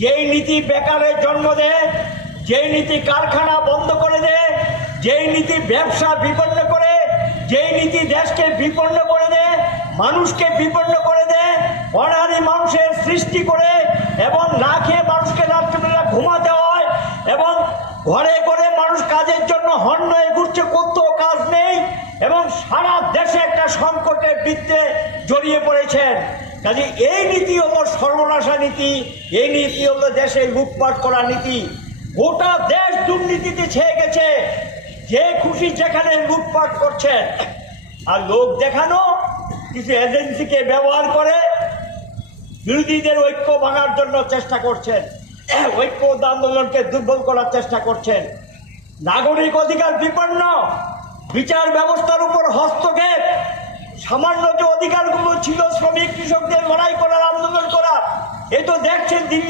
যেই নীতি বেকারের জন্ম দেয়, যেই নীতি কারখানা বন্ধ করে দেয়, যেই নীতি ব্যবসা বিপন্ন করে, যেই নীতি দেশকে বিপন্ন করে দেয়, মানুষকে বিপন্ন করে দেয়, অনাহারী মানুষের সৃষ্টি করে এবং না খেয়ে মানুষকে রাত্রিবেলা ঘুমাতে হয় এবং ঘরে ঘরে মানুষ কাজের জন্য হন্য হয়ে ঘুরছে, কোথাও কাজ নেই এবং সারা দেশে একটা সংকটের বৃত্তে জড়িয়ে পড়েছেন। কাজে এই নীতি হলো সর্বনাশা নীতি, এই নীতি হলো দেশে লুটপাট করা নীতি। গোটা দেশ দুর্নীতিতে ছেয়ে গেছে, যে খুশি যেখানে লুটপাট করছেন। আর লোক দেখানো কিছু এজেন্সিকে ব্যবহার করে বিরোধীদের ঐক্য ভাঙার জন্য চেষ্টা করছেন, ঐক্য আন্দোলনকে দুর্বল করার চেষ্টা করছেন। নাগরিক অধিকার বিপন্ন, বিচার ব্যবস্থার উপর হস্তক্ষেপ, সামান্য যে অধিকারগুলো ছিল শ্রমিক কৃষকদের লড়াই করার, আন্দোলন করার, এ তো দেখছেন দিল্লি